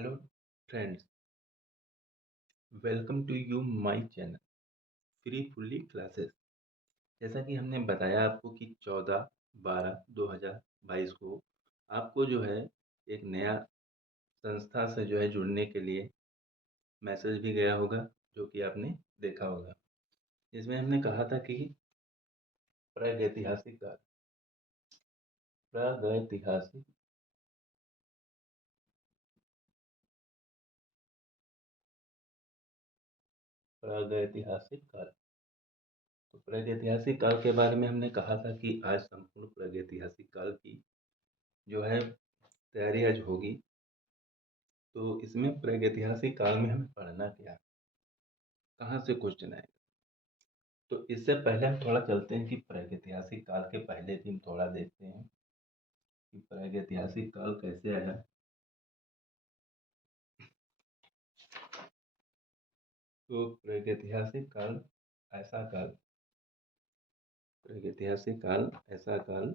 Hello friends, welcome to you my channel free fully classes. जैसा कि हमने बताया आपको कि 14/12/2022 को आपको जो है एक नया संस्था से जो है जुड़ने के लिए मैसेज भी गया होगा, जो कि आपने देखा होगा। इसमें हमने कहा था कि प्रागैतिहासिक काल प्रागैतिहासिक प्रागैतिहासिक काल तो प्रागैतिहासिक काल के बारे में हमने कहा था कि आज संपूर्ण प्रागैतिहासिक काल की जो है तैयारी आज होगी। तो इसमें प्रागैतिहासिक काल में हमें पढ़ना क्या, कहाँ से क्वेश्चन आएगा। तो इससे पहले हम थोड़ा चलते हैं कि प्रागैतिहासिक काल के पहले भी हम थोड़ा देखते हैं कि प्रागैतिहासिक काल कैसे आया। तो प्रागैतिहासिक काल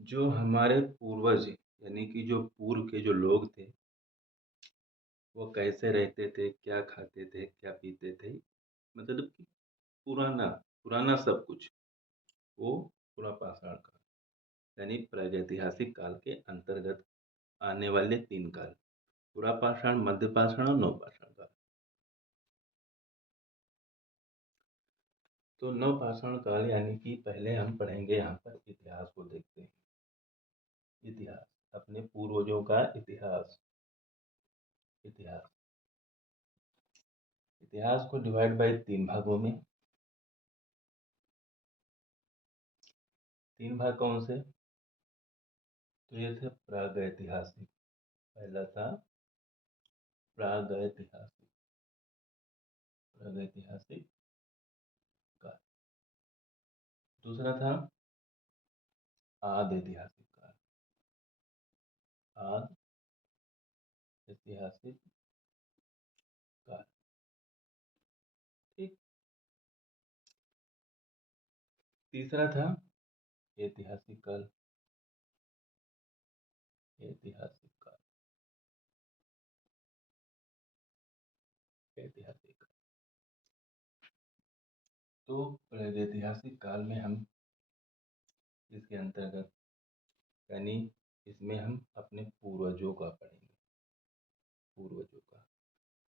जो हमारे पूर्वज यानी कि जो पूर्व के जो लोग थे वो कैसे रहते थे, क्या खाते थे, क्या पीते थे, मतलब कि पुराना पुराना सब कुछ, वो पूरा पाषाण काल यानी प्रागैतिहासिक काल के अंतर्गत आने वाले तीन काल: पुरापाषाण, मध्यपाषाण और नवपाषाण काल। तो नवपाषाण काल यानी कि पहले हम पढ़ेंगे, यहाँ पर इतिहास को देखते हैं। इतिहास, अपने पूर्वजों का इतिहास। इतिहास इतिहास को डिवाइड बाय तीन भागों में। तीन भाग कौन से? तो ये थे प्रागैतिहासिक। पहला था प्रागैतिहासिक प्रागैतिहासिक काल। दूसरा था आद ऐतिहासिक काल। आद ऐतिहासिक काल। ठीक। तीसरा था ऐतिहासिक काल। ऐतिहासिक काल। ऐतिहासिक काल। तो प्रागैतिहासिक काल में हम इसके अंतर्गत यानी इसमें हम अपने पूर्वजों का पढ़ेंगे। पूर्वजों का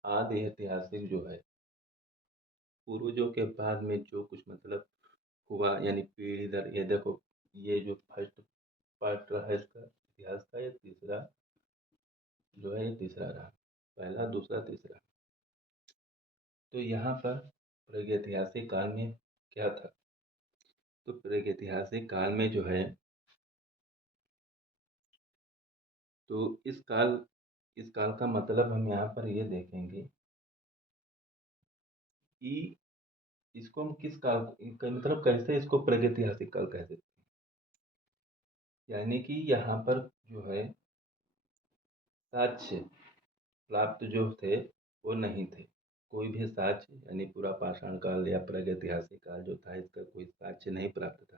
आदि ऐतिहासिक जो है, पूर्वजों के बाद में जो कुछ मतलब हुआ, यानी पीढ़ी दर, ये देखो, ये जो फर्स्ट पार्ट रहा इसका इतिहास का, ये तीसरा जो है, ये तीसरा रहा। पहला, दूसरा, तीसरा। तो यहाँ पर प्रागैतिहासिक काल में क्या था? तो प्रागैतिहासिक काल में जो है, तो इस काल का मतलब हम यहाँ पर ये देखेंगे कि इसको हम किस काल मतलब कैसे इसको प्रागैतिहासिक काल कहते हैं। यानी कि यहाँ पर जो है साक्ष्य प्राप्त जो थे वो नहीं थे। कोई भी साक्ष्य यानी पूरा पाषाण काल या प्रागैतिहासिक काल जो था, इसका कोई साक्ष्य नहीं प्राप्त था।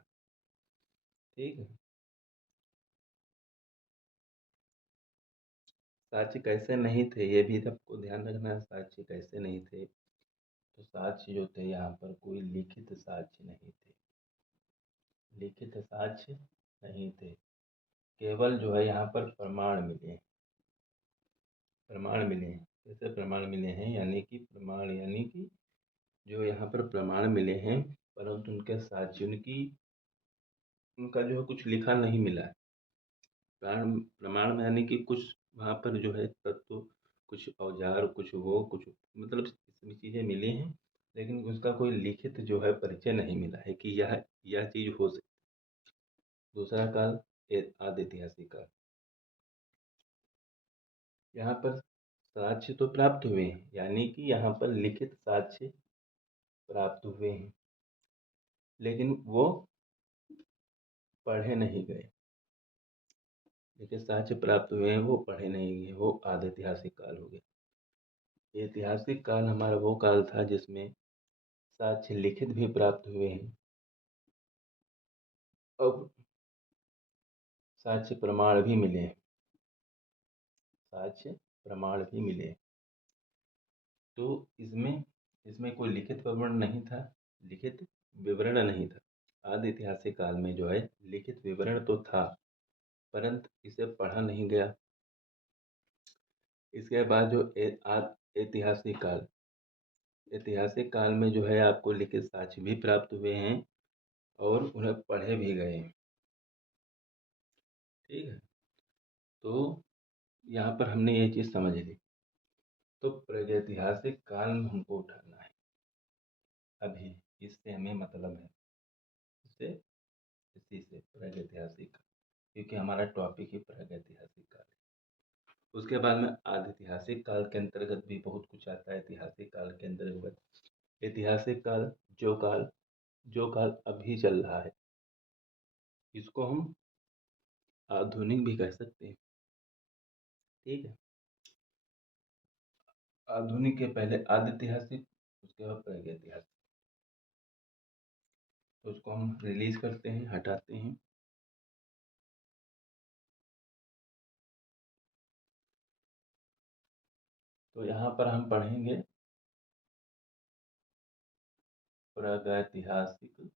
ठीक है। साक्ष्य कैसे नहीं थे, ये भी सबको ध्यान रखना है। साक्ष्य कैसे नहीं थे? तो साक्ष्य जो थे, यहाँ पर कोई लिखित साक्ष्य नहीं थे। लिखित साक्ष्य नहीं थे। केवल जो है यहाँ पर प्रमाण मिले। प्रमाण मिले हैं। कैसे प्रमाण मिले हैं? यानी कि प्रमाण यानी कि जो यहाँ पर प्रमाण मिले हैं, परंतु उनके साक्ष्य उनका जो है कुछ लिखा नहीं मिला है। प्रमाण में यानी कि कुछ वहाँ पर जो है तत्व, कुछ औजार, कुछ वो, कुछ मतलब इसमें चीज़ें मिली हैं, लेकिन उसका कोई लिखित जो है परिचय नहीं मिला है कि यह चीज़ हो सकती। दूसरा काल आदि ऐतिहासिक काल। यहाँ पर साक्ष्य तो प्राप्त हुए हैं, यानी कि यहाँ पर लिखित साक्ष्य प्राप्त हुए हैं, लेकिन वो पढ़े नहीं गए। लिखित साक्ष्य प्राप्त हुए हैं, वो पढ़े नहीं गए, वो आदि ऐतिहासिक काल हो गया। ऐतिहासिक काल हमारा वो काल था जिसमें साक्ष्य लिखित भी प्राप्त हुए हैं, अब साक्ष्य प्रमाण भी मिले हैं। साक्ष्य प्रमाण भी मिले। तो इसमें इसमें कोई लिखित विवरण नहीं था, लिखित विवरण नहीं था। आदि ऐतिहासिक काल में जो है लिखित विवरण तो था, परंतु इसे पढ़ा नहीं गया। इसके बाद जो ऐतिहासिक काल, ऐतिहासिक काल में जो है आपको लिखित साक्ष्य भी प्राप्त हुए हैं और उन्हें पढ़े भी गए हैं। ठीक है, तो यहाँ पर हमने ये चीज़ समझ ली। तो प्रागैतिहासिक काल में हमको उठाना है अभी, इससे हमें मतलब है, इससे इसी से प्रागैतिहासिक, क्योंकि हमारा टॉपिक ही प्रागैतिहासिक काल है। उसके बाद में आदिऐतिहासिक काल के अंतर्गत भी बहुत कुछ आता है। ऐतिहासिक काल के अंतर्गत ऐतिहासिक काल, जो काल अभी चल रहा है, इसको हम आधुनिक भी कह सकते हैं। ठीक है, आधुनिक के पहले आदिऐतिहासिक, उसके बाद प्रागैतिहासिक। तो उसको हम रिलीज करते हैं, हटाते हैं। तो यहाँ पर हम पढ़ेंगे प्रागैतिहासिक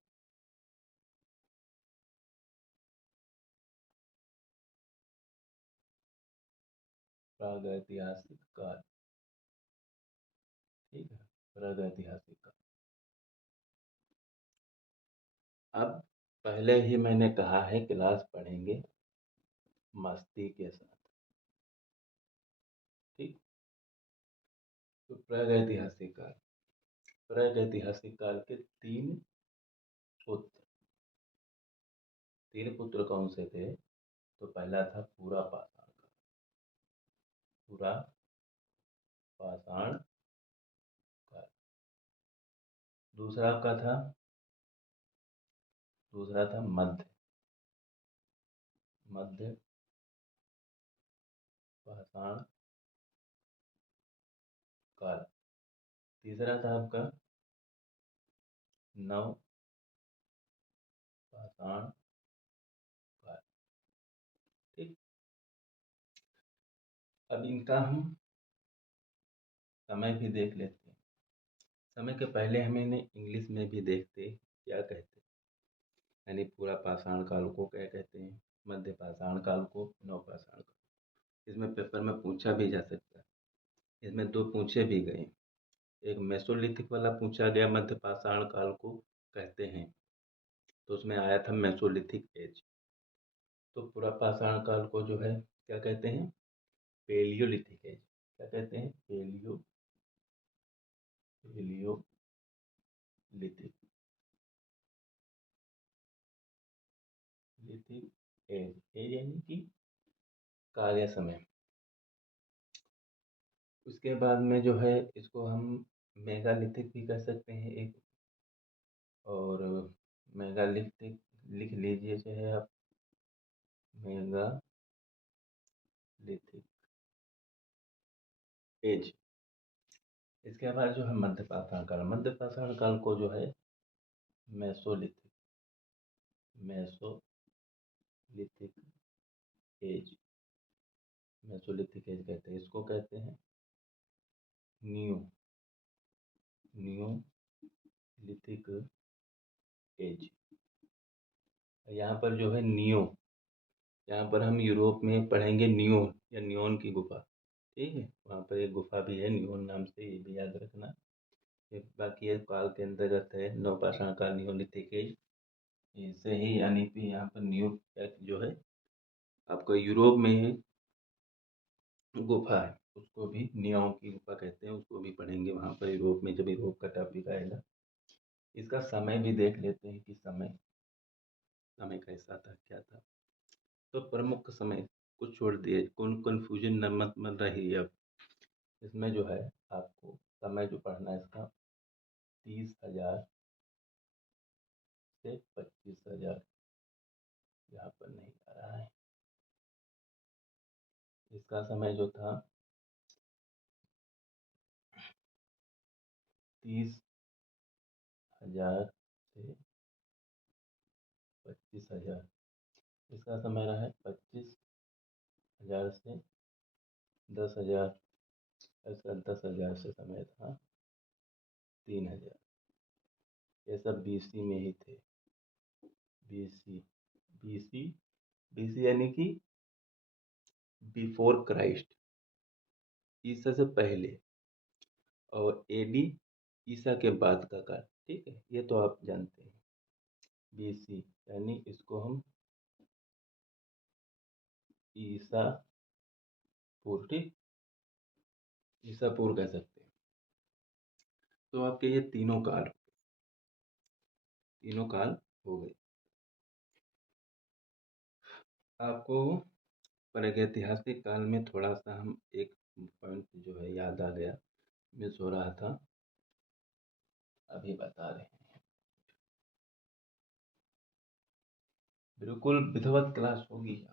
प्रागैतिहासिक काल। ठीक है, प्रागैतिहासिक काल। अब पहले ही मैंने कहा है क्लास पढ़ेंगे मस्ती के साथ। ठीक, तो प्रागैतिहासिक काल, प्रागैतिहासिक काल के पुत्र तीन पुत्र कौन से थे? तो पहला था पूरा पाषाण काल, पूरा पाषाण काल। दूसरा का था, दूसरा था मध्य पाषाण काल। तीसरा था आपका नव पाषाण काल। ठीक, अब इनका हम समय भी देख लेते हैं। समय के पहले हम इन्हें इंग्लिश में भी देखते क्या कहते हैं, यानी पूरा पाषाण काल को क्या कहते हैं, मध्य पाषाण काल को नव पाषाण काल। इसमें पेपर में पूछा भी जा सकता है। इसमें दो पूछे भी गए, एक मेसोलिथिक वाला पूछा गया मध्य पाषाण काल को कहते हैं, तो उसमें आया था मेसोलिथिक एज। तो पूरा पाषाण काल को जो है क्या कहते हैं, पेलियोलिथिक एज। क्या कहते हैं, पेलियोलिथिक लिथिक एज, एज यानी कि काल या समय। उसके बाद में जो है इसको हम मेगालिथिक भी कह सकते हैं एक, और मेगालिथिक लिख लीजिए चाहे आप, मेगालिथिक एज। इसके बाद जो है मध्य पाषाण काल, मध्य पाषाण काल को जो है Mesolithic Mesolithic as, Mesolithic as कहते हैं। इसको कहते हैं न्यू न्यूलिथिक एज। यहाँ पर जो है नियो, यहाँ पर हम यूरोप में पढ़ेंगे नियोन या नियोन की गुफा। ठीक है, वहाँ पर एक गुफा भी है नियोन नाम से, ये भी याद रखना। बाकी ये काल के अंतर्गत है नवपाषाण काल, नियोलिथिक एज। इससे ही यानी कि यहाँ पर न्यू जो है आपको यूरोप में ही गुफा है, उसको भी नियो की गुफा कहते हैं, उसको भी पढ़ेंगे वहाँ पर यूरोप में, जब यूरोप का टॉपिक आएगा। इसका समय भी देख लेते हैं कि समय समय कैसा था, क्या था। तो प्रमुख समय कुछ छोड़ दिए, कन्फ्यूजन न मत रही। अब इसमें जो है आपको समय जो पढ़ना है इसका 30,000 से 25,000, यहाँ पर नहीं आ रहा है। इसका समय जो था 30,000 से 25,000, इसका समय रहा है 25,000 से 10,000, ऐसा 10,000 से समय था 3,000। ये सब BC में ही थे। BC, BC, BC यानी कि बिफोर क्राइस्ट, ईसा से पहले, और AD ईसा के बाद का काल। ठीक है, ये तो आप जानते हैं। BC यानी इसको हम ईसा पूर्व, ठीक, ईसा पूर्व कह सकते हैं। तो आपके ये तीनों काल हो गए। आपको प्रागैतिहासिक काल में थोड़ा सा हम एक पॉइंट जो है याद आ गया, मिस हो रहा था, अभी बता रहे हैं। बिल्कुल विधिवत क्लास होगी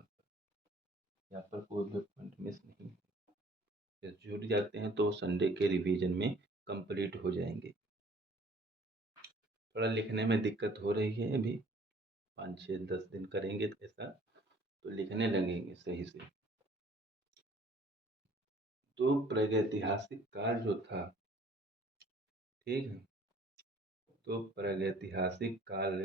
यहाँ पर कोई भी पॉइंट मिस नहीं। छूट जाते हैं तो संडे के रिवीजन में कंप्लीट हो जाएंगे। थोड़ा लिखने में दिक्कत हो रही है, अभी 5, 6, 10 दिन करेंगे ऐसा तो लिखने लगेंगे सही से। तो प्रागैतिहासिक काल जो था, ठीक है, तो प्रागैतिहासिक काल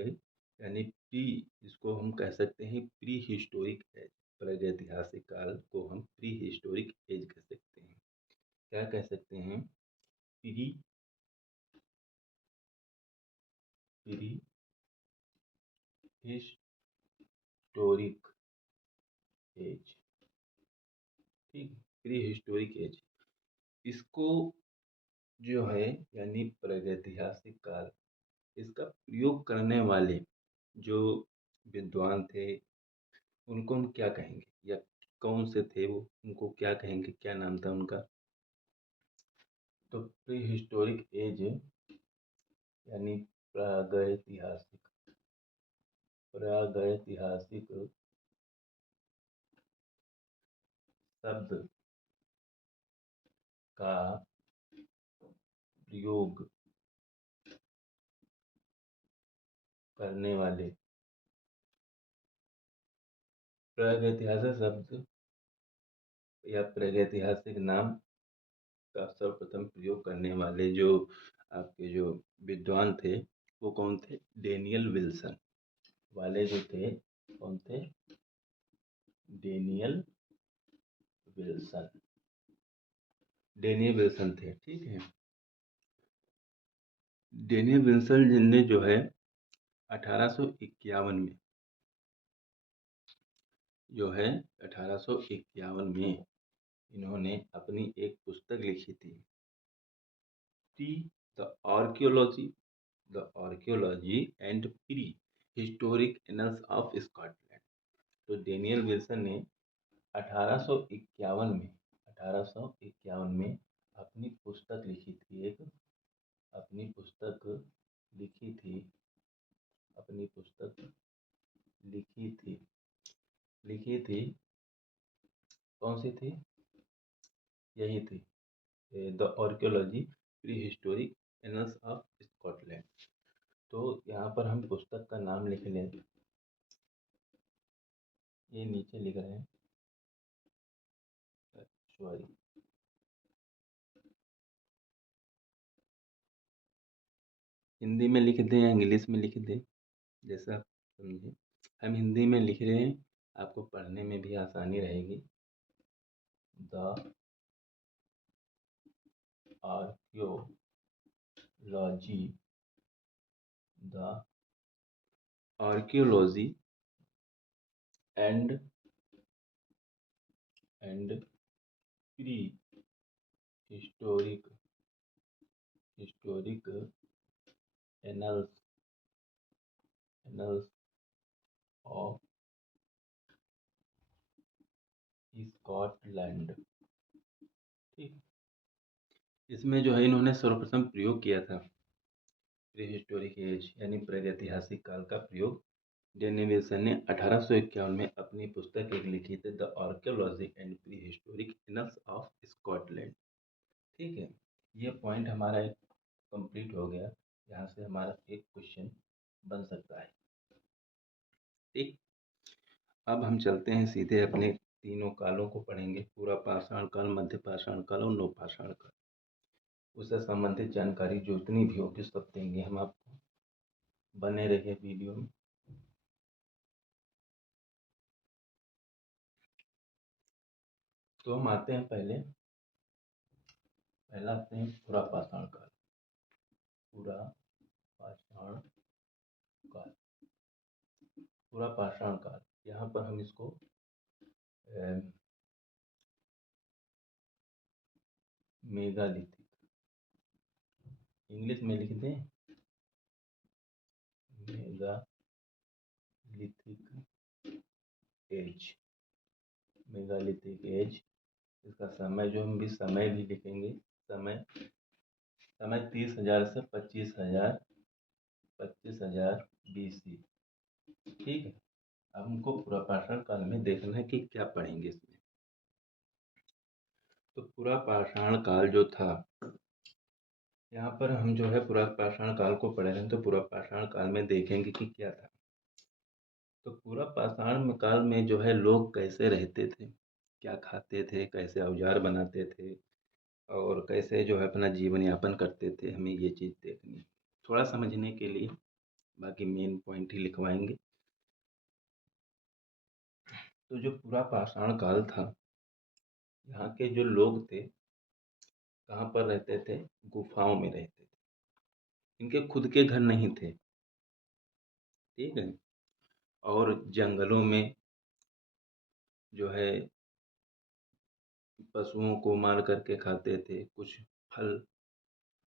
यानी प्री, इसको हम कह सकते हैं प्री हिस्टोरिक एज। प्रागैतिहासिक काल को हम प्री हिस्टोरिक एज कह सकते हैं। क्या कह सकते हैं? प्री प्री हिस्टोरिक एज, ठीक, प्री हिस्टोरिक एज। इसको जो है यानी प्रागैतिहासिक काल, इसका प्रयोग करने वाले जो विद्वान थे उनको हम क्या कहेंगे, या कौन से थे वो, उनको क्या कहेंगे, क्या नाम था उनका? तो प्री हिस्टोरिक एज यानी प्रागैतिहासिक, प्रागैतिहासिक शब्द का प्रयोग करने वाले, प्रागैतिहासिक शब्द या प्रागैतिहासिक नाम का सर्वप्रथम प्रयोग करने वाले जो आपके जो विद्वान थे वो कौन थे? डेनियल विल्सन वाले जो थे, कौन थे? डेनियल विल्सन, डेनियल विल्सन थे, ठीक है। डेनियल विल्सन ने जो है 1851 में, जो है 1851 में इन्होंने अपनी एक पुस्तक लिखी थी, T the archaeology, the archaeology and pre historic annuls of Scotland. तो डेनियल विल्सन ने 1851 में, 1851 में अपनी पुस्तक लिखी थी, एक अपनी पुस्तक लिखी थी, अपनी पुस्तक लिखी थी, लिखी थी, कौन सी थी? यही थी, the archaeology pre historic annuls of Scotland. तो यहाँ पर हम पुस्तक का नाम लिख लें, ये नीचे लिख रहे हैं, सॉरी, हिंदी में लिख दें या इंग्लिश में लिख दें, जैसा आप समझें। हम हिंदी में लिख रहे हैं, आपको पढ़ने में भी आसानी रहेगी। The archaeology, the archaeology and pre historic, historic annuls, annuls of Scotland, ठीक। इसमें जो है इन्होंने सर्वप्रथम प्रयोग किया था प्री हिस्टोरिक एज यानी प्रागैतिहासिक काल का प्रयोग डेनियल विल्सन ने 1851 में अपनी पुस्तक एक लिखी थी, the archaeology and pre historic annuls of Scotland, ठीक है। ये पॉइंट हमारा एक कंप्लीट हो गया, यहाँ से हमारा एक क्वेश्चन बन सकता है, ठीक। अब हम चलते हैं सीधे अपने तीनों कालों को पढ़ेंगे, पूरा पाषाण काल, मध्य पाषाण काल और नवपाषाण काल। उससे संबंधित जानकारी जो जितनी भी होगी सब देंगे हम आपको। बने रहिए वीडियो में। तो हम आते हैं पहला आते हैं पूरा पाषाण काल। पूरा पाषाण काल, पूरा पाषाण काल, यहाँ पर हम इसको मेगालिथिक, इंग्लिश में लिख दें मेगालिथिक एज, मेगालिथिक एज। इसका समय जो हम भी समय भी लिखेंगे, समय 30,000 से 25,000 BC। ठीक है। अब हमको पूरा पाषाण काल में देखना है कि क्या पढ़ेंगे इसमें। तो पूरा पाषाण काल जो था, यहाँ पर हम जो है पूरा पाषाण काल को पढ़ रहे हैं, तो पूरा पाषाण काल में देखेंगे कि क्या था। तो पूरा पाषाण काल में जो है लोग कैसे रहते थे, क्या खाते थे, कैसे औजार बनाते थे और कैसे जो है अपना जीवन यापन करते थे, हमें ये चीज़ देखनी है थोड़ा समझने के लिए। बाकी मेन पॉइंट ही लिखवाएंगे। तो जो पूरा पाषाण काल था, यहाँ के जो लोग थे कहाँ पर रहते थे, गुफाओं में रहते थे। इनके खुद के घर नहीं थे, ठीक है। और जंगलों में जो है पशुओं को मार करके खाते थे, कुछ फल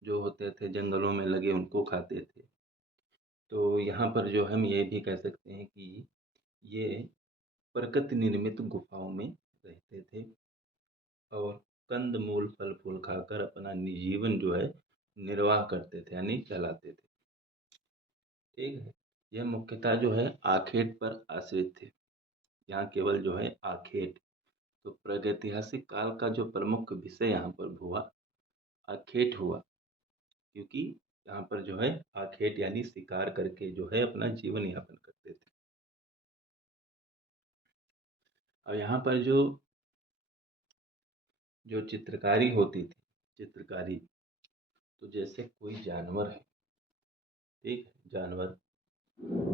जो होते थे जंगलों में लगे उनको खाते थे। तो यहाँ पर जो हम ये भी कह सकते हैं कि ये प्रकृति निर्मित गुफाओं में रहते थे और कंद मूल फल फूल खाकर अपना जीवन जो है निर्वाह करते थे, यानी चलाते थे। ठीक है। यह मुख्यतः जो है आखेट पर आश्रित थे। यहाँ केवल जो है आखेट। तो प्रागैतिहासिक काल का जो प्रमुख विषय यहाँ पर हुआ, आखेट हुआ, क्योंकि यहाँ पर जो है आखेट यानी शिकार करके जो है अपना जीवन यापन करते थे। और यहाँ पर जो चित्रकारी होती थी, चित्रकारी, तो जैसे कोई जानवर है, ठीक है, जानवर,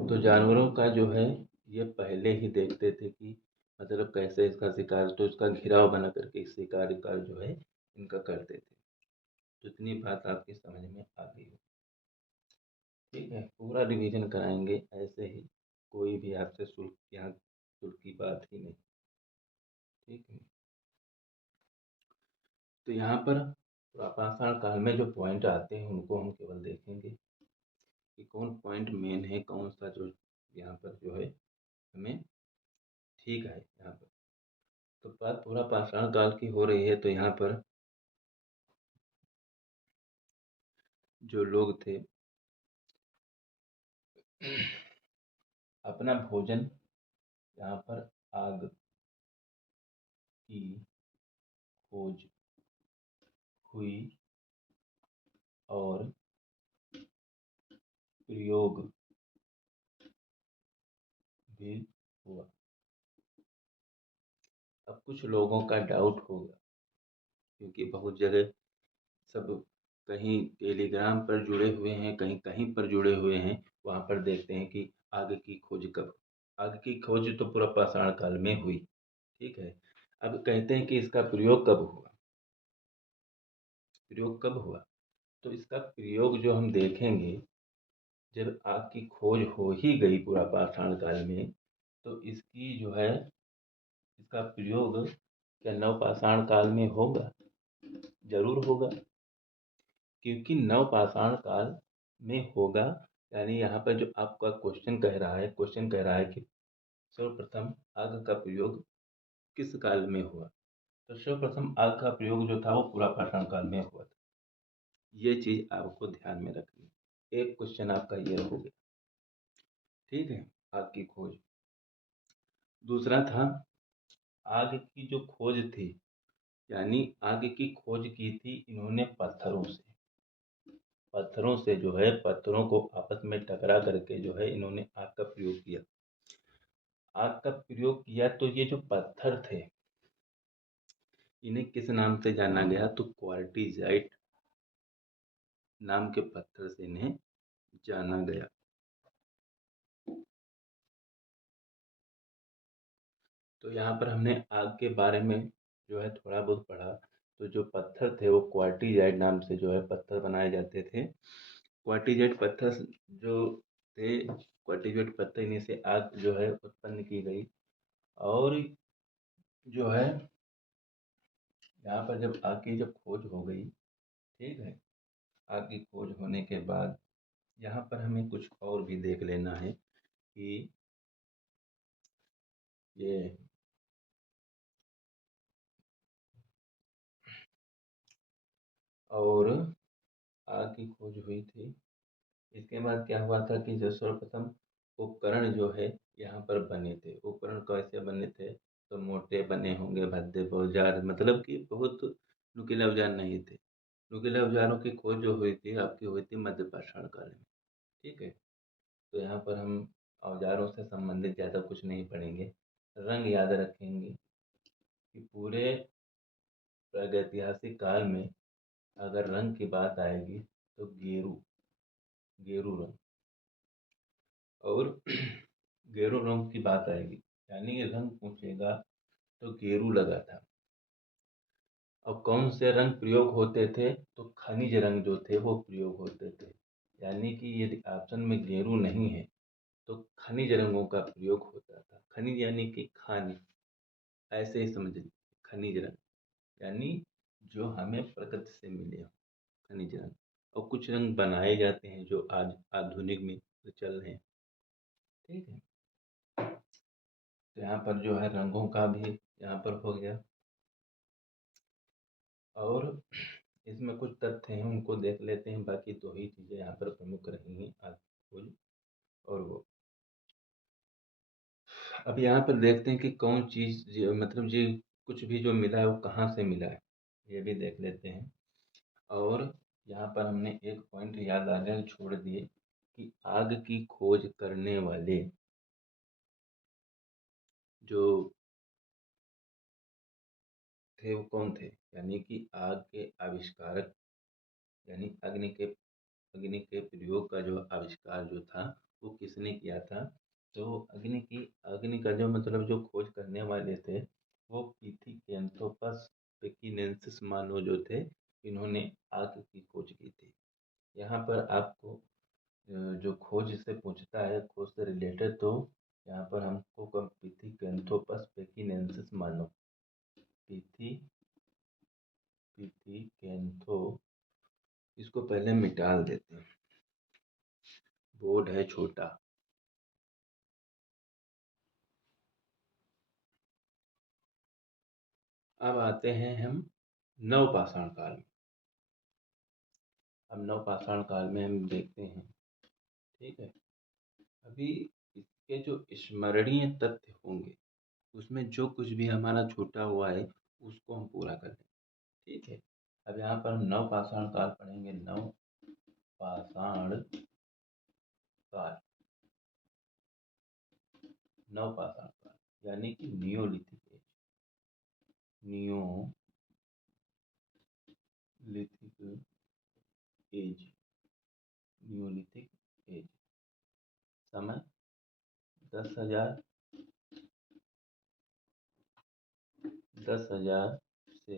तो जानवरों का जो है ये पहले ही देखते थे कि मतलब कैसे इसका शिकार, तो इसका घेराव बना करके शिकार का जो है इनका करते थे। तो इतनी बात आपकी समझ में आ गई हो, ठीक है। पूरा रिवीजन कराएंगे ऐसे ही, कोई भी आपसे शुल्क, यहाँ शुल्क की बात ही नहीं, ठीक है। तो यहाँ पर पाषाण काल में जो पॉइंट आते हैं उनको हम केवल देखेंगे कि कौन पॉइंट मेन है, कौन सा जो यहाँ पर जो है हमें ठीक है। यहाँ पर तो बात पूरा पाषाण काल की हो रही है, तो यहाँ पर जो लोग थे अपना भोजन यहाँ पर आग की खोज हुई और प्रयोग भी हुआ। अब कुछ लोगों का डाउट होगा, क्योंकि बहुत जगह सब कहीं टेलीग्राम पर जुड़े हुए हैं, कहीं कहीं पर जुड़े हुए हैं, वहाँ पर देखते हैं कि आग की खोज कब। आग की खोज तो पूरा पाषाण काल में हुई, ठीक है। अब कहते हैं कि इसका प्रयोग कब हुआ, प्रयोग कब हुआ। तो इसका प्रयोग जो हम देखेंगे, जब आग की खोज हो ही गई पूरा पाषाण काल में, तो इसकी जो है इसका प्रयोग क्या नवपाषाण काल में होगा, जरूर होगा, क्योंकि नवपाषाण काल में होगा। यानी यहाँ पर जो आपका क्वेश्चन कह रहा है, क्वेश्चन कह रहा है कि सर्वप्रथम आग का प्रयोग किस काल में हुआ, तो सर्वप्रथम आग का प्रयोग जो था वो पूरा पाषाण काल में हुआ था। ये चीज आपको ध्यान में रखनी, एक क्वेश्चन आपका ये हो गया, ठीक है, आग की खोज। दूसरा था आग की जो खोज थी, यानी आग की खोज की थी इन्होंने पत्थरों से, पत्थरों से जो है पत्थरों को आपस में टकरा करके जो है इन्होंने आग का प्रयोग किया। आग का प्रयोग किया तो ये जो पत्थर थे इन्हें किस नाम से जाना गया, तो क्वार्टिजाइट नाम के पत्थर से इन्हें जाना गया। तो यहाँ पर हमने आग के बारे में जो है थोड़ा बहुत पढ़ा। तो जो पत्थर थे वो क्वार्टिजाइट नाम से जो है पत्थर बनाए जाते थे। क्वार्टिजाइट पत्थर जो थे, क्वार्टिजाइट पत्थर इन्हीं से आग जो है उत्पन्न की गई। और जो है यहाँ पर जब आग की जब खोज हो गई, ठीक है, आग की खोज होने के बाद यहाँ पर हमें कुछ और भी देख लेना है कि ये और आग की खोज हुई थी। इसके बाद क्या हुआ था कि जो सर्वप्रथम उपकरण जो है यहाँ पर बने थे। उपकरण कैसे बने थे, तो मोटे बने होंगे, भद्दे औजार, मतलब कि बहुत नुकीले औजार नहीं थे। नुकीले औजारों की खोज जो हुई थी आपकी हुई थी मध्य पाषाण काल में। ठीक है, तो यहाँ पर हम औजारों से संबंधित ज़्यादा कुछ नहीं पढ़ेंगे। रंग याद रखेंगे कि पूरे प्रागैतिहासिक काल में अगर रंग की बात आएगी तो गेरू, गेरू रंग, और गेरू रंग की बात आएगी यानी ये रंग पूछेगा तो गेरू लगा था। और कौन से रंग प्रयोग होते थे, तो खनिज रंग जो थे वो प्रयोग होते थे। यानी कि यदि ऑप्शन में गेरू नहीं है तो खनिज रंगों का प्रयोग होता था। खनिज यानी कि खान, ऐसे ही समझिए, खनिज रंग यानी जो हमें प्रकृति से मिले हो, खनिज रंग। और कुछ रंग बनाए जाते हैं जो आज आधुनिक में तो चल रहे हैं। ठीक है, तो यहाँ पर जो है रंगों का भी यहाँ पर हो गया। और इसमें कुछ तथ्य हैं उनको देख लेते हैं। बाकी दो ही चीज़ें यहाँ पर प्रमुख रही हैं, आज खोज और वो। अब यहाँ पर देखते हैं कि कौन चीज़ मतलब ये कुछ भी जो मिला है वो कहाँ से मिला है, ये भी देख लेते हैं। और यहाँ पर हमने एक पॉइंट याद आ गया, छोड़ दिए कि आग की खोज करने वाले जो थे वो कौन थे, यानी कि आग के आविष्कारक, यानी अग्नि के प्रयोग का जो आविष्कार जो था वो किसने किया था। तो अग्नि का जो मतलब जो खोज करने वाले थे वो पिथिकेंथोपस पेकिनेंसिस मानव जो थे, इन्होंने आग की खोज की थी। यहाँ पर आपको जो खोज से पूछता है, खोज से रिलेटेड, तो यहाँ पर हमको पिथिकेंथोपस पेकिनेंसिस मानव, पिथी पिथिकेंथो, इसको पहले मिटा देते हैं, बोर्ड है छोटा। अब आते हैं हम नवपाषाण काल में। अब नवपाषाण काल में हम देखते हैं, ठीक है, अभी इसके जो स्मरणीय तथ्य होंगे उसमें जो कुछ भी हमारा छूटा हुआ है उसको हम पूरा कर लें। ठीक है, अब यहाँ पर हम नवपाषाण काल पढ़ेंगे। नवपाषाण काल, नवपाषाण काल यानी कि neolithic age, neolithic age, neolithic age. समय 10,000, 10,000 से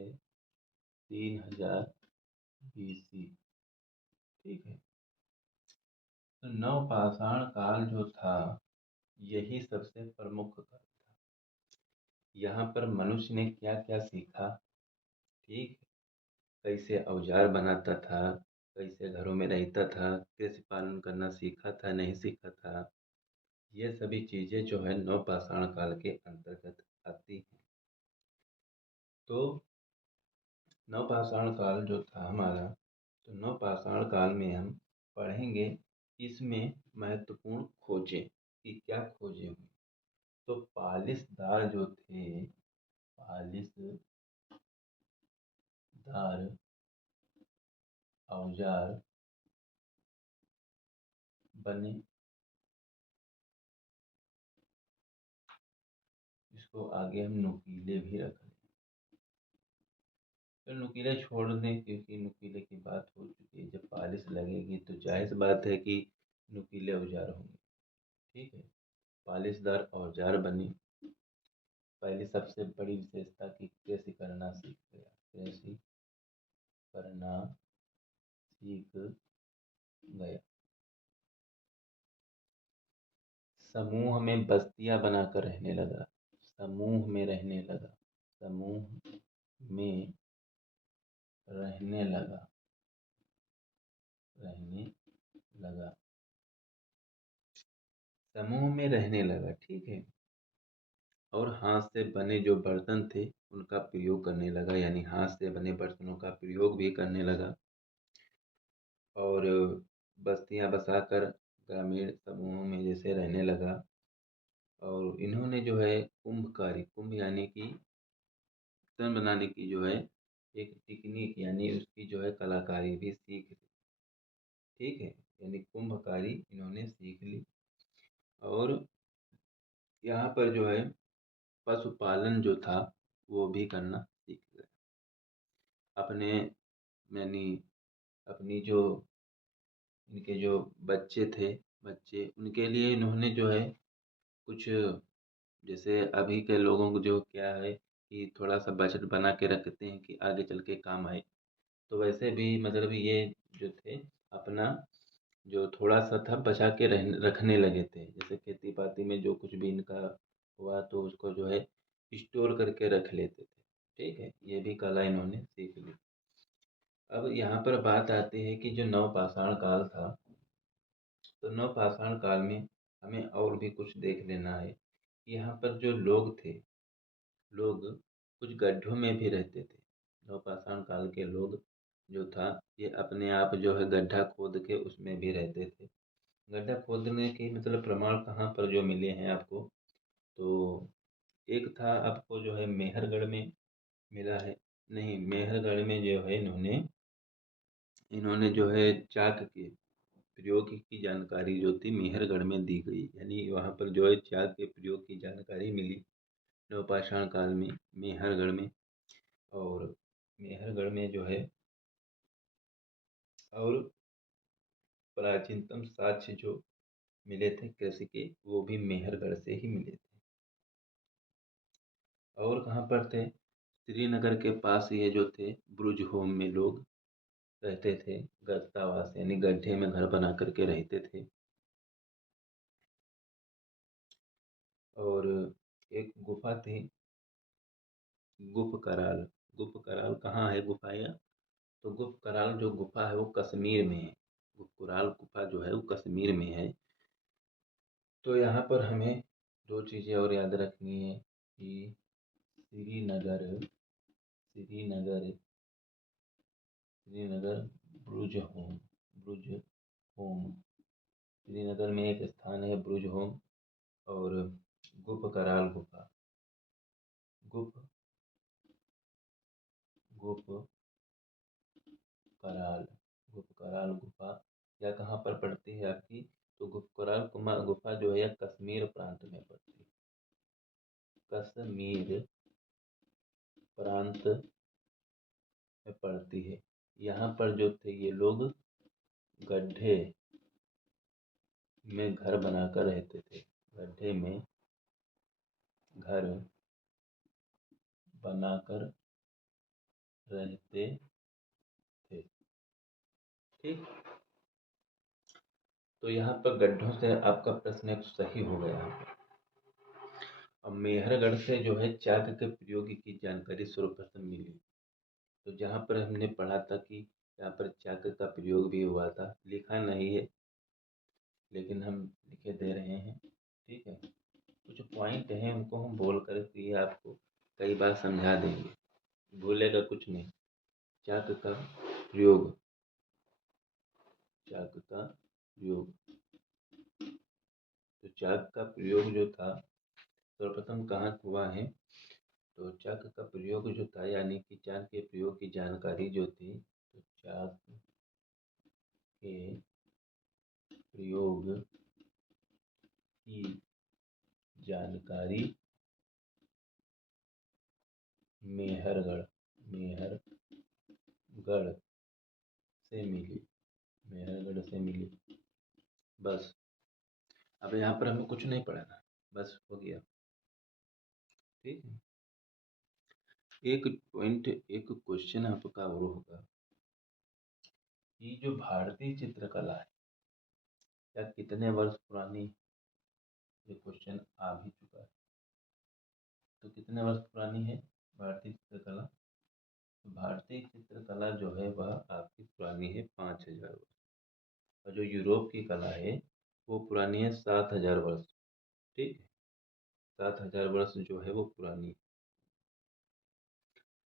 3,000 BC। ठीक है, तो नवपाषाण काल जो था यही सबसे प्रमुख काल था। यहाँ पर मनुष्य ने क्या क्या सीखा, ठीक है, कैसे औजार बनाता था, कैसे घरों में रहता था, कृषि पालन करना सीखा था नहीं सीखा था, ये सभी चीज़ें जो है नवपाषाण काल के अंतर्गत आती हैं। तो नवपाषाण काल जो था हमारा, तो नवपाषाण काल में हम पढ़ेंगे इसमें महत्वपूर्ण खोजें कि क्या खोजें हुई। तो पालिशदार जो थे, पालिशदार औजार बने। तो आगे हम नुकीले भी रख लें। तो नुकीले छोड़ दें, क्योंकि नुकीले की बात हो चुकी है। जब पॉलिश लगेगी तो जाहिर सी बात है कि नुकीले औजार होंगे। ठीक है, पॉलिशदार औजार बने। पहली सबसे बड़ी विशेषता कि कृषि करना सीख गया। कृषि करना सीख गया। समूह में बस्तियां बनाकर रहने लगा। समूह में रहने लगा। समूह में रहने लगा। रहने लगा। समूह में रहने लगा। ठीक है। और हाथ से बने जो बर्तन थे उनका प्रयोग करने लगा, यानी हाथ से बने बर्तनों का प्रयोग भी करने लगा। और बस्तियां बसाकर ग्रामीण समूहों में जैसे रहने लगा। और इन्होंने जो है कुंभकारी, कुंभ यानी कि बर्तन बनाने की जो है एक टेक्निक, यानी उसकी जो है कलाकारी भी सीख ली। ठीक है, यानी कुंभकारी इन्होंने सीख ली। और यहाँ पर जो है पशुपालन जो था वो भी करना सीख गए। अपने यानी अपनी जो इनके जो बच्चे थे, बच्चे उनके लिए इन्होंने जो है कुछ, जैसे अभी के लोगों को जो क्या है कि थोड़ा सा बजट बना के रखते हैं कि आगे चल के काम आए। तो वैसे भी मतलब ये जो थे अपना जो थोड़ा सा था बचा के रखने लगे थे। जैसे खेती पाती में जो कुछ भी इनका हुआ तो उसको जो है स्टोर करके रख लेते थे। ठीक है, ये भी कला इन्होंने सीख ली। अब यहाँ पर बात आती है कि जो नवपाषाण काल था, तो नवपाषाण काल में हमें और भी कुछ देख लेना है। यहाँ पर जो लोग थे, लोग कुछ गड्ढों में भी रहते थे। नवपाषाण काल के लोग जो था ये अपने आप जो है गड्ढा खोद के उसमें भी रहते थे। गड्ढा खोदने के मतलब प्रमाण कहाँ पर जो मिले हैं आपको, तो एक था आपको जो है मेहरगढ़ में मिला है। नहीं, मेहरगढ़ में जो है इन्होंने इन्होंने जो है चाक के प्रयोग की जानकारी जो थी मेहरगढ़ में दी गई, यानी वहाँ पर जो है चाक के प्रयोग की जानकारी मिली नवपाषाण काल में मेहरगढ़ में। और मेहरगढ़ में जो है और प्राचीनतम साक्ष्य जो मिले थे कृषि के वो भी मेहरगढ़ से ही मिले थे। और कहाँ पर थे, श्रीनगर के पास ये जो थे ब्रुज होम में लोग रहते थे। गत्तावास यानी गड्ढे में घर बना करके रहते थे। और एक गुफा थी गुप्त कराल। गुप्त कराल कहाँ है गुफा यह, तो गुप्त कराल जो गुफा है वो कश्मीर में है। गुप्त कराल गुफा जो है वो कश्मीर में है। तो यहाँ पर हमें दो चीज़ें और याद रखनी है कि श्रीनगर श्रीनगर श्रीनगर ब्रुज होम, ब्रुज होम। श्रीनगर में एक स्थान है ब्रुज होम। और गुप्त कराल गुफा, गुप्त गुप्त कराल, गुप्त कराल गुफा या कहाँ पर पड़ती है आपकी, तो गुप्त कराल गुफा जो है कश्मीर प्रांत में पड़ती है। कश्मीर प्रांत में पड़ती है। यहाँ पर जो थे ये लोग गड्ढे में घर बनाकर रहते थे। गड्ढे में घर बनाकर रहते थे। ठीक, तो यहाँ पर गड्ढों से आपका प्रश्न एक सही हो गया। अब मेहरगढ़ से जो है चाक के प्रयोग की जानकारी सर्वप्रथम मिली। तो जहाँ पर हमने पढ़ा था कि यहाँ पर चाक का प्रयोग भी हुआ था, लिखा नहीं है लेकिन हम लिखे दे रहे हैं। ठीक है, कुछ पॉइंट हैं उनको हम बोल कर ये आपको कई बार समझा देंगे, भूलेगा कुछ नहीं। चाक का प्रयोग, चाक का प्रयोग, तो चाक का प्रयोग जो था सर्वप्रथम कहाँ हुआ है, तो चाक का प्रयोग जो था यानी कि चाक के प्रयोग की जानकारी जो थी, तो चाक के प्रयोग की जानकारी मेहरगढ़ मेहरगढ़ से मिली, मेहरगढ़ से मिली। बस अब यहाँ पर हमें कुछ नहीं पढ़ना, बस हो गया। ठीक है, एक पॉइंट, एक क्वेश्चन आपका और होगा कि जो भारतीय चित्रकला है क्या कितने वर्ष पुरानी, ये क्वेश्चन आ भी चुका है। तो कितने वर्ष पुरानी है भारतीय चित्रकला? तो भारतीय चित्रकला जो है वह आपकी पुरानी है 5000 वर्ष, और जो यूरोप की कला है वो पुरानी है 7000 वर्ष। ठीक है, 7000 वर्ष जो है वो पुरानी है।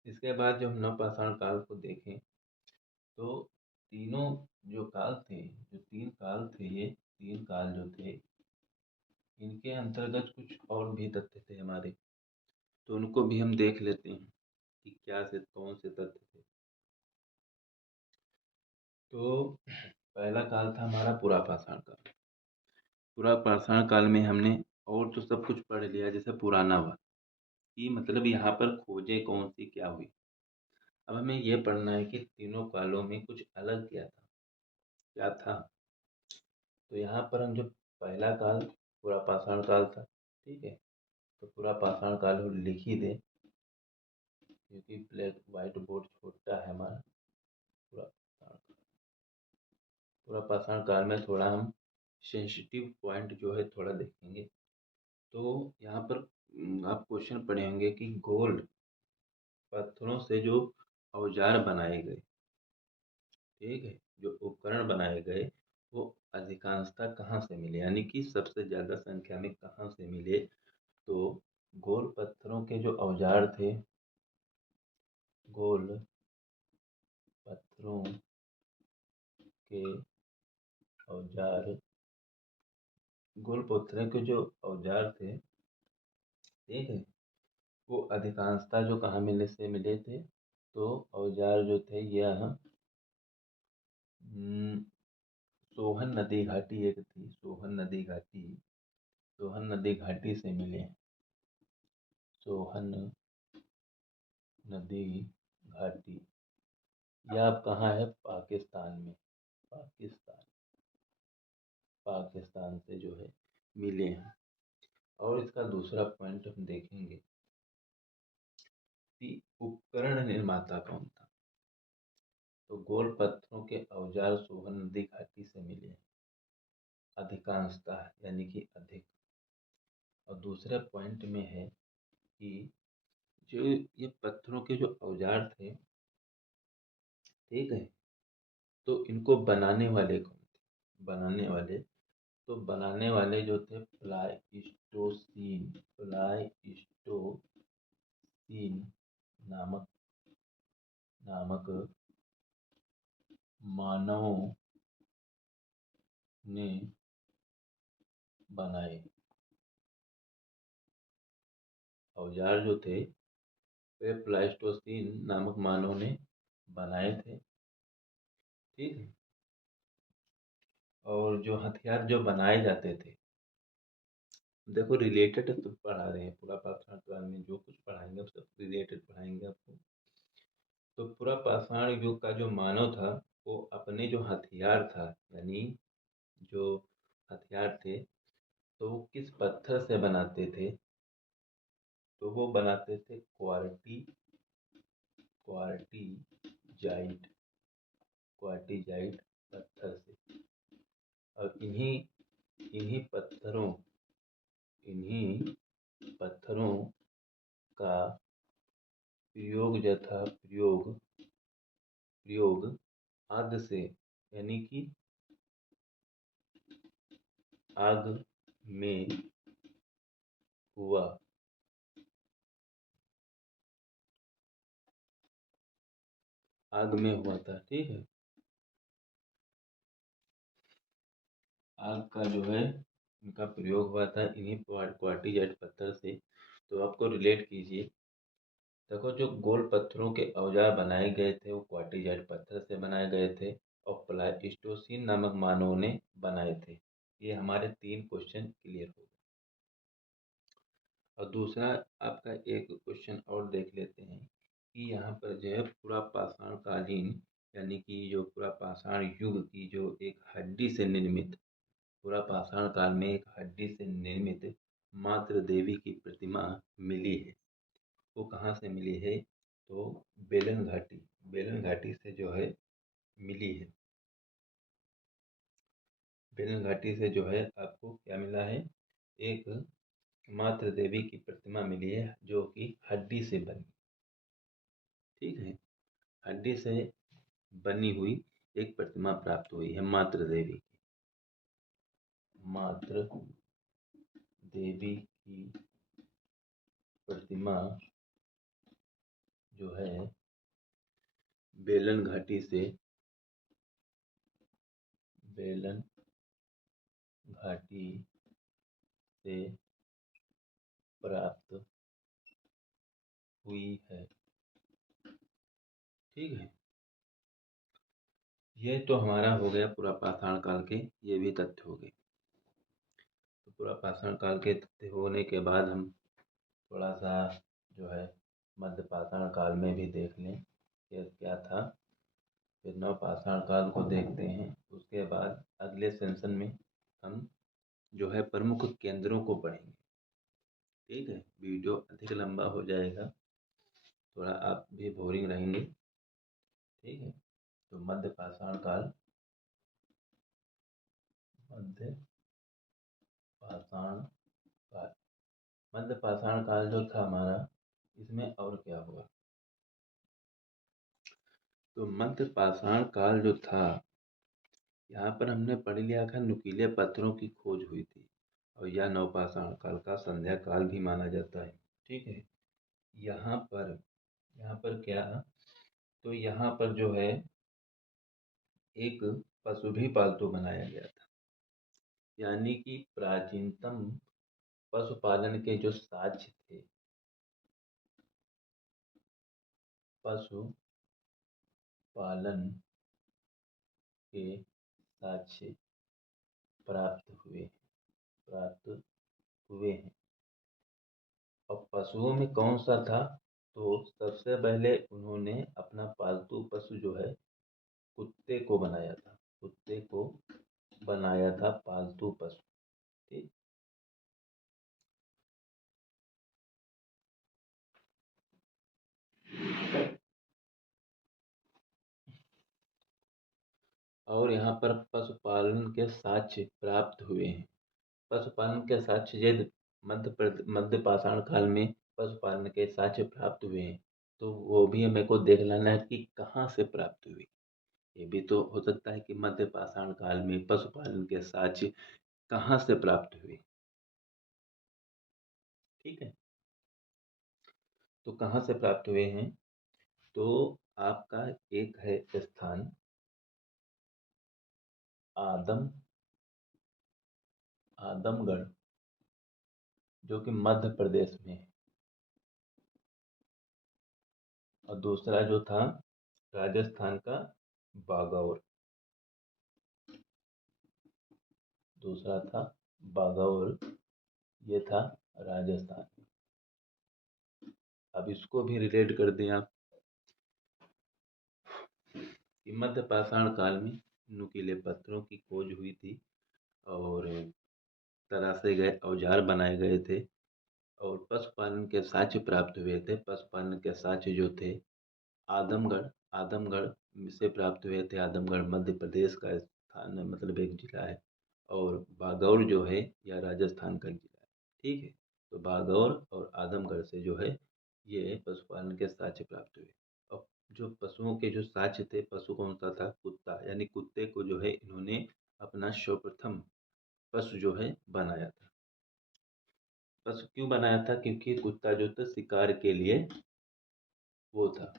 इसके बाद जब हम नवपाषाण काल को देखें तो तीनों जो काल थे, जो तीन काल थे, ये तीन काल जो थे इनके अंतर्गत कुछ और भी तथ्य थे हमारे, तो उनको भी हम देख लेते हैं कि क्या से कौन से तथ्य थे। तो पहला काल था हमारा पुरापाषाण काल। पुरापाषाण काल में हमने और तो सब कुछ पढ़ लिया, जैसे पुराना हुआ कि मतलब यहाँ पर खोजें कौन सी क्या हुई। अब हमें ये पढ़ना है कि तीनों कालों में कुछ अलग क्या था, क्या था। तो यहाँ पर हम जो पहला काल पुरापाषाण काल था, ठीक है, तो पुरापाषाण काल हम लिख ही दें क्योंकि ब्लैक वाइट बोर्ड छोटा है हमारा। पुरापाषाण काल में थोड़ा हम सेंसिटिव पॉइंट जो है थोड़ा देखेंगे। तो यहाँ पर आप क्वेश्चन पढ़े होंगे कि गोल्ड पत्थरों से जो औजार बनाए गए, ठीक है, जो उपकरण बनाए गए वो अधिकांशतः कहाँ से मिले, यानी कि सबसे ज़्यादा संख्या में कहाँ से मिले। तो गोल पत्थरों के जो औजार थे, गोल पत्थरों के औजार, गोल पत्थरों के जो औजार थे, ठीक है, वो अधिकांशतः जो कहाँ मिले से मिले थे। तो औजार जो थे यह सोहन नदी घाटी एक थी, सोहन नदी घाटी, सोहन नदी घाटी से मिले। सोहन नदी घाटी, यह अब कहाँ है? पाकिस्तान में, पाकिस्तान, पाकिस्तान से जो है मिले हैं। और इसका दूसरा पॉइंट हम देखेंगे कि उपकरण निर्माता कौन था। तो गोल पत्थरों के औजार सोहन नदी घाटी से मिले हैं अधिकांशतः, यानी कि अधिक। और दूसरे पॉइंट में है कि जो ये पत्थरों के जो औजार थे, ठीक है, तो इनको बनाने वाले कौन थे? बनाने वाले, तो बनाने वाले जो थे प्लाइस्टोसीन, प्लाइस्टोसीन नामक नामक मानवों ने बनाए। औजार जो थे वे प्लाइस्टोसीन नामक मानव ने बनाए थे, ठीक है। और जो हथियार जो बनाए जाते थे, देखो रिलेटेड तो पढ़ा रहे हैं, पूरा पाषाण काल में जो कुछ पढ़ाएंगे वो सब रिलेटेड पढ़ाएंगे आपको। तो पूरा पाषाण युग का जो मानव था वो अपने जो हथियार था, यानी जो हथियार थे, तो वो किस पत्थर से बनाते थे? तो वो बनाते थे क्वार्टिजाइट, क्वार्टिजाइट पत्थर से। और इन्हीं पत्थरों का प्रयोग जो था, प्रयोग आग से, यानी कि आग में हुआ। आग में हुआ था, ठीक है। आग का जो है इनका प्रयोग हुआ था इन्हीं क्वार्टिजाइट पत्थर से। तो आपको रिलेट कीजिए, देखो जो गोल पत्थरों के औजार बनाए गए थे वो क्वार्टिजाइट पत्थर से बनाए गए थे और प्लाइस्टोसीन नामक मानवों ने बनाए थे। ये हमारे 3 क्वेश्चन क्लियर हो गए। और दूसरा आपका एक क्वेश्चन और देख लेते हैं कि यहाँ पर जो है पूरा पाषाण कालीन यानी कि जो पूरा पाषाण युग की जो एक हड्डी से निर्मित पूरा पाषाण काल में एक हड्डी से निर्मित मातृ देवी की प्रतिमा मिली है। वो कहाँ से मिली है? तो बेलन घाटी से जो है मिली है। बेलन घाटी से जो है आपको क्या मिला है? एक मातृ देवी की प्रतिमा मिली है जो कि हड्डी से बनी। ठीक है, हड्डी से बनी हुई एक प्रतिमा प्राप्त हुई है मातृ देवी की। मातृ देवी की प्रतिमा जो है बेलन घाटी से बेलन घाटी से प्राप्त हुई है। ठीक है, ये तो हमारा हो गया पूरा पाषाण काल के ये भी तथ्य हो गए। तो पूरा पाषाण काल के तथ्य होने के बाद हम थोड़ा सा जो है मध्य पाषाण काल में भी देख लें कि क्या था। फिर नव पाषाण काल को देखते हैं। उसके बाद अगले सेशन में हम जो है प्रमुख केंद्रों को पढ़ेंगे। ठीक है, वीडियो अधिक लंबा हो जाएगा, थोड़ा आप भी बोरिंग रहेंगे। ठीक है, तो मध्य पाषाण काल मध्य पाषाण काल मध्य पाषाण काल जो था हमारा, इसमें और क्या हुआ? तो मध्य पाषाण काल जो था, यहाँ पर हमने पढ़ लिया था नुकीले पत्थरों की खोज हुई थी और यह नवपाषाण काल का संध्या काल भी माना जाता है। ठीक है, यहाँ पर क्या, तो यहाँ पर जो है एक पशु भी पालतू बनाया गया था। यानी कि प्राचीनतम पशुपालन के जो साक्ष्य थे, पशु पालन के साक्ष्य प्राप्त हुए हैं। और पशुओं में कौन सा था? तो सबसे पहले उन्होंने अपना पालतू पशु जो है कुत्ते को बनाया था। कुत्ते को बनाया था पालतू पशु। ठीक, और यहाँ पर पशुपालन के साक्ष्य प्राप्त हुए हैं। पशुपालन के साक्ष्य यदि मध्य पाषाण काल में पशुपालन के साक्ष्य प्राप्त हुए हैं, तो वो भी हमें को देख लेना है कि कहाँ से प्राप्त हुए। ये भी तो हो सकता है कि मध्य पाषाण काल में पशुपालन के साक्ष्य कहाँ से प्राप्त हुए। ठीक है, तो कहाँ से प्राप्त हुए हैं? तो आपका एक है स्थान आदमगढ़, जो कि मध्य प्रदेश में है। और दूसरा जो था राजस्थान का बागौर। दूसरा था बागौर, ये था राजस्थान। अब इसको भी रिलेट कर दें आप कि मध्य पाषाण काल में नुकीले पत्थरों की खोज हुई थी और तराशे गए औजार बनाए गए थे और पशुपालन के साक्ष्य प्राप्त हुए थे। पशुपालन के साक्ष्य जो थे आदमगढ़ आदमगढ़ से प्राप्त हुए थे। आदमगढ़ मध्य प्रदेश का स्थान मतलब एक जिला है और बागौर जो है यह राजस्थान का जिला है। ठीक है, तो बागौर और आदमगढ़ से जो है ये पशुपालन के साक्ष्य प्राप्त हुए। और जो पशुओं के जो साक्ष्य थे, पशु कौन सा था? कुत्ता, यानी कुत्ते को जो है इन्होंने अपना सर्वप्रथम पशु जो है बनाया था। पशु क्यों बनाया था? क्योंकि कुत्ता जो था शिकार के लिए वो था।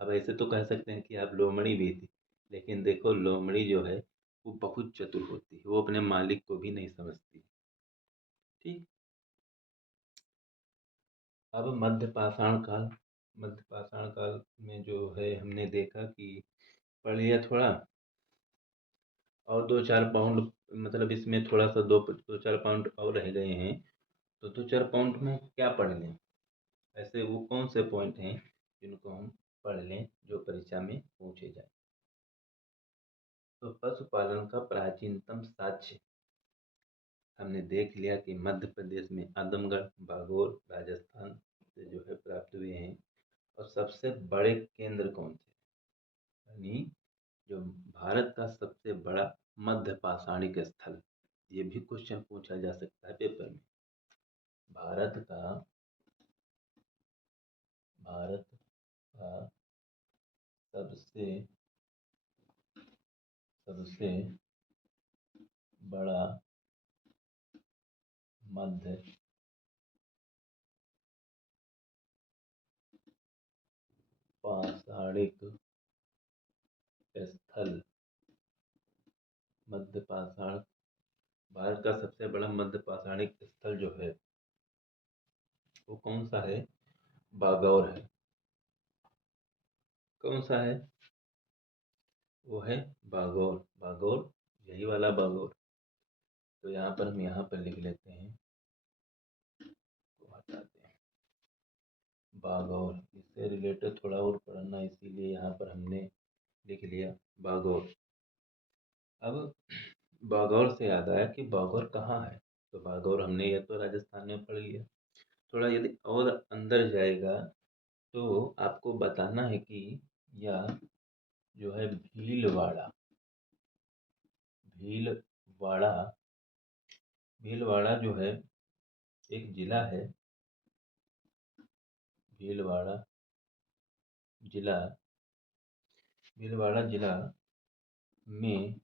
अब ऐसे तो कह सकते हैं कि आप लोमड़ी भी थी, लेकिन देखो लोमड़ी जो है वो बहुत चतुर होती है, वो अपने मालिक को भी नहीं समझती। ठीक, अब मध्य पाषाण काल में जो है हमने देखा कि पढ़ लिया थोड़ा और 2-4 पाउंड, मतलब इसमें थोड़ा सा 2-4 पाउंड और रह गए हैं। तो 2-4 पॉइंट में क्या पढ़ लें? ऐसे वो कौन से पॉइंट हैं जिनको हम पढ़ लें जो परीक्षा में पूछे जाए? तो पशुपालन का प्राचीनतम साक्ष्य हमने देख लिया कि मध्य प्रदेश में आदमगढ़, बागोर, राजस्थान से जो है प्राप्त हुए हैं। और सबसे बड़े केंद्र कौन से, यानी जो भारत का सबसे बड़ा मध्य पाषाणिक स्थल, ये भी क्वेश्चन पूछा जा सकता है पेपर में। भारत का सबसे सबसे बड़ा मध्य पाषाणिक स्थल, मध्य पाषाण, भारत का सबसे बड़ा मध्य पाषाणिक स्थल जो है वो कौन सा है? बागौर है। कौन सा है? वो है बागौर। बागौर, यही वाला बागौर। तो यहाँ पर हम यहाँ पर लिख लेते हैं, तो हटाते हैं बागौर। इससे रिलेटेड थोड़ा और पढ़ना, इसीलिए यहाँ पर हमने लिख लिया बागौर। अब बागौर से याद आया कि बागौर कहाँ है। तो बागौर हमने ये तो राजस्थान में पढ़ लिया। थोड़ा यदि और अंदर जाएगा तो आपको बताना है कि यह जो है भीलवाड़ा, भीलवाड़ा, भीलवाड़ा जो है एक जिला है। भीलवाड़ा जिला, भीलवाड़ा जिला में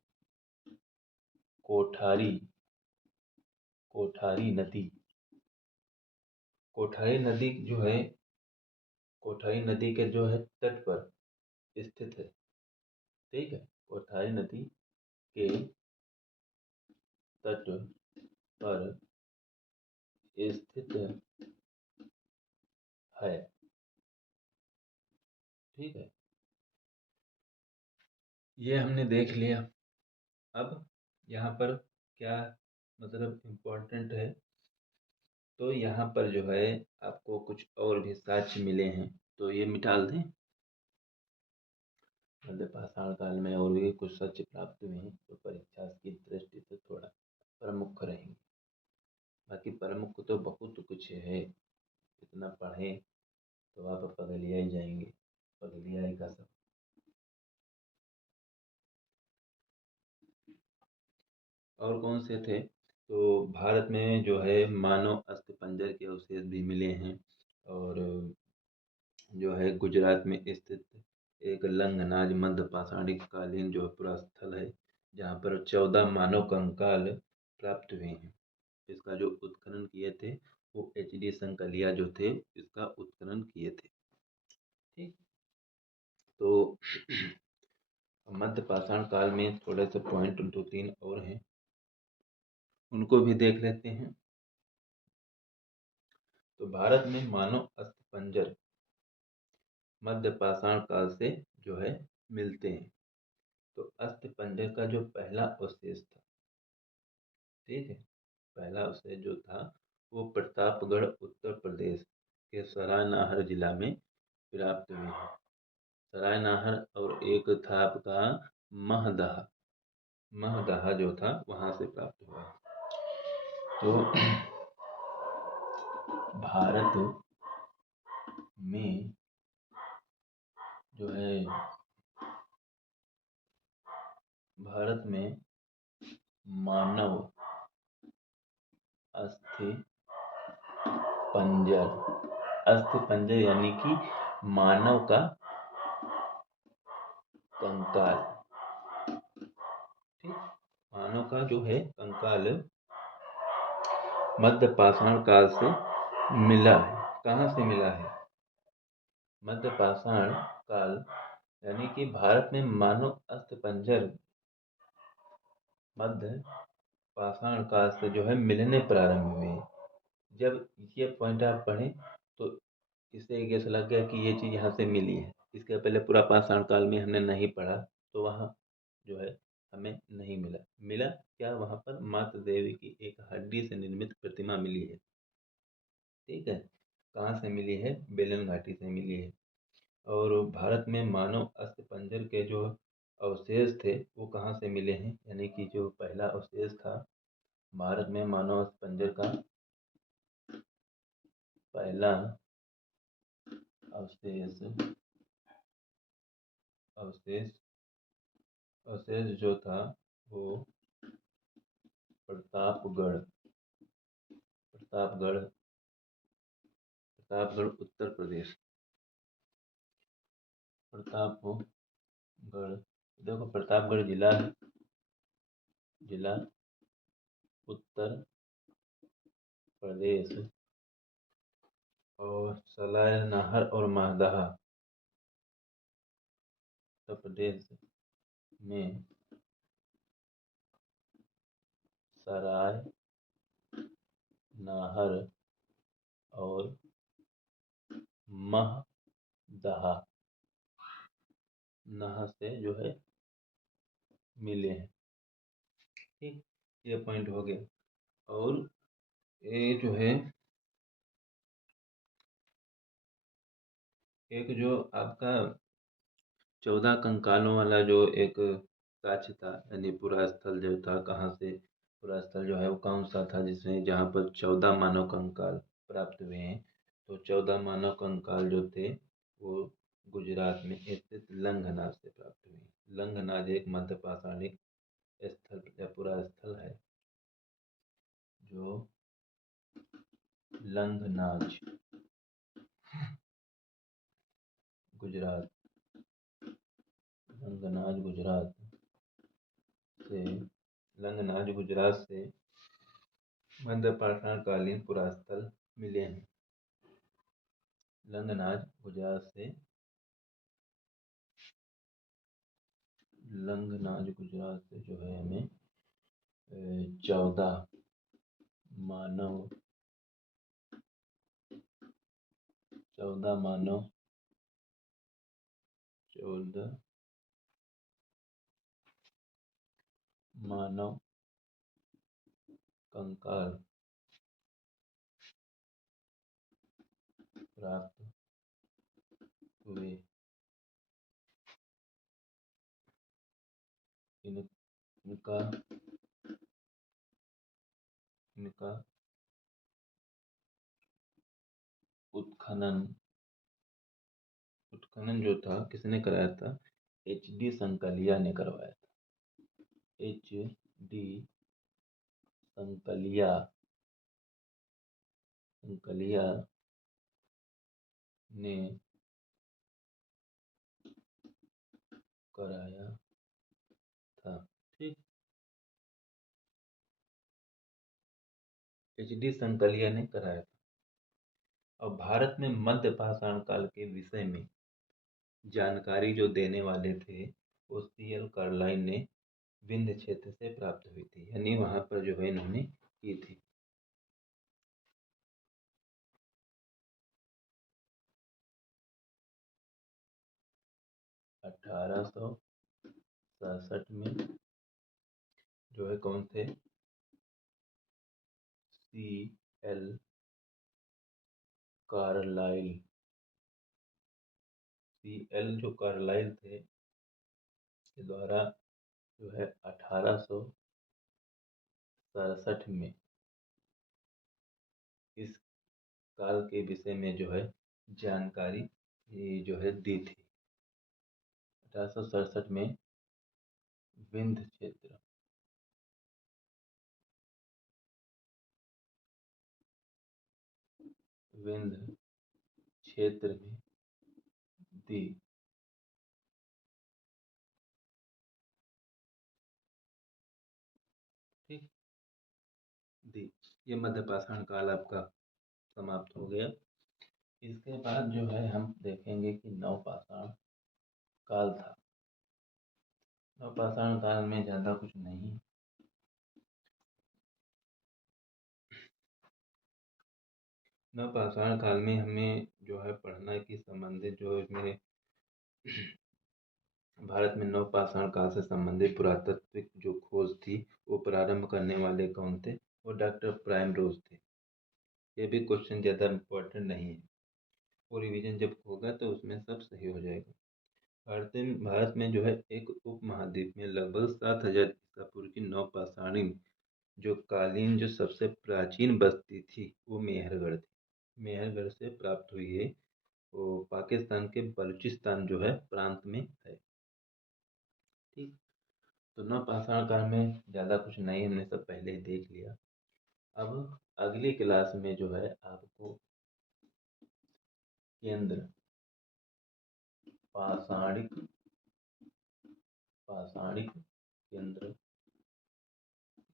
कोठारी, कोठारी नदी, कोठारी नदी जो है, कोठारी नदी के जो है तट पर स्थित है। ठीक है, कोठारी नदी के तट पर स्थित है। ठीक है, ये हमने देख लिया। अब यहाँ पर क्या मतलब इम्पोर्टेंट है, तो यहाँ पर जो है आपको कुछ और भी साक्ष्य मिले हैं, तो ये मिटा दें। मध्य पाषाण काल में और भी कुछ साक्ष्य प्राप्त हुए हैं तो परीक्षा की दृष्टि से थोड़ा प्रमुख रहेंगे। बाकी प्रमुख तो बहुत कुछ है, इतना पढ़ें तो आप पगलिया ही जाएंगे, पगलिया ही का सब। और कौन से थे? तो भारत में जो है मानव अस्थिपंजर के अवशेष भी मिले हैं। और जो है गुजरात में स्थित एक लंगनाज मध्य पाषाणिक कालीन जो पुरास्थल है, जहाँ पर 14 मानव कंकाल प्राप्त हुए हैं। इसका जो उत्खनन किए थे वो HD संकलिया जो थे, इसका उत्खनन किए थे। ठीक, तो मध्य पाषाण काल में थोड़े से पॉइंट 2-3 और हैं, उनको भी देख लेते हैं। तो भारत में मानव अस्थिपंजर मध्य पाषाण काल से जो है मिलते हैं। तो अस्थिपंजर का जो पहला अवशेष था, ठीक है, पहला अवशेष जो था वो प्रतापगढ़ उत्तर प्रदेश के सरायनाहर जिला में प्राप्त हुए हैं। सरायनाहर, और एक था आपका महदहा, महदहा जो था वहां से प्राप्त हुआ है। तो भारत में जो है, भारत में मानव अस्थि पंजर, अस्थि पंजर यानी कि मानव का कंकाल, ठीक, मानव का जो है कंकाल मध्य पाषाण काल से मिला है। कहाँ से मिला है? मध्य पाषाण काल, यानी कि भारत में मानव अस्थिपंजर मध्य पाषाण काल से जो है मिलने प्रारंभ हुए। जब ये पॉइंट आप पढ़ें तो इससे गेस लग गया कि ये चीज़ यहाँ से मिली है। इसके पहले पूरा पाषाण काल में हमने नहीं पढ़ा, तो वहाँ जो है हमें नहीं मिला। मिला क्या? वहाँ पर माता देवी की एक हड्डी से निर्मित प्रतिमा मिली है। ठीक है। कहाँ से मिली है? बेलन घाटी से मिली है। और भारत में मानव अस्थिपंजर के जो अवशेष थे वो कहाँ से मिले हैं? यानी कि जो पहला अवशेष था भारत में मानव अस्थिपंजर का पहला अवशेष अवशेष अवशेष जो था वो प्रतापगढ़ प्रतापगढ़ प्रतापगढ़ उत्तर प्रदेश। प्रतापगढ़, देखो प्रतापगढ़ जिला है, जिला उत्तर प्रदेश। और सलाय नाहर और महदहा उत्तर प्रदेश में। सराय नाहर और महदहा नहा से जो है मिले हैं। ठीक, ये पॉइंट हो गया। और ये जो है एक जो आपका 14 कंकालों वाला जो एक साक्ष्य था, यानी पूरा स्थल जो था, कहाँ से पूरा स्थल जो है वो कौन सा था जिसमें जहाँ पर 14 मानव कंकाल प्राप्त हुए हैं? तो 14 मानव कंकाल जो थे वो गुजरात में स्थित लंघनाज से प्राप्त हुए। लंघनाज एक मध्य पाषाणिक स्थल या पूरा स्थल है जो लंघनाज गुजरात लंघनाज गुजरात से लंघनाज गुजरात से मध्य पाषाण कालीन पुरास्थल मिले हैं। लंघनाज गुजरात से लंघनाज गुजरात से जो है हमें 14 मानव 14 मानव 14 मानव कंकाल प्राप्त हुए। इनका इनका उत्खनन उत्खनन जो था किसने कराया था? HD संकलिया ने करवाया था। HD संकलिया संकलिया ने कराया था। ठीक, HD संकलिया ने कराया था। और भारत में मध्य पाषाण काल के विषय में जानकारी जो देने वाले थे वो CL कार्लाइन ने विंध्य क्षेत्र से प्राप्त हुई थी, यानी वहां पर जो है इन्होंने की थी। 1867 में जो है कौन थे? CL Carlyle. CL जो कार्लाइल थे के द्वारा जो है 1867 में इस काल के विषय में जो है जानकारी जो है दी थी। 1867 में विंध्य क्षेत्र विंध्य क्षेत्र में दी। ठीक, दी। ये मध्य पाषाण काल आपका समाप्त हो गया। इसके बाद जो है हम देखेंगे कि नवपाषाण काल था। नवपाषाण काल में ज़्यादा कुछ नहीं। नवपाषाण काल में हमें जो है पढ़ना है कि संबंधित जो इसमें भारत में नवपाषाण काल से संबंधित पुरातात्विक जो खोज थी वो प्रारंभ करने वाले कौन थे? वो डॉक्टर प्राइमरोज थे। ये भी क्वेश्चन ज़्यादा इम्पोर्टेंट नहीं है, वो रिवीजन जब होगा तो उसमें सब सही हो जाएगा। भारत में जो है एक उपमहाद्वीप में लगभग 7,000 ईसा पूर्व की नवपाषाणी जो कालीन जो सबसे प्राचीन बस्ती थी वो मेहरगढ़ थी। मेहरगढ़ से प्राप्त हुई है। वो पाकिस्तान के बलूचिस्तान जो है प्रांत में है। ठीक। तो नवपाषाण काल में ज़्यादा कुछ नहीं, हमने सब पहले ही देख लिया। अब अगली क्लास में जो है आपको केंद्र पाषाणिक पाषाणिक केंद्र,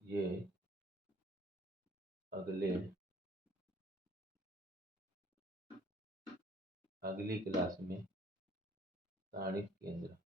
ये अगली क्लास में स्थानिक केंद्र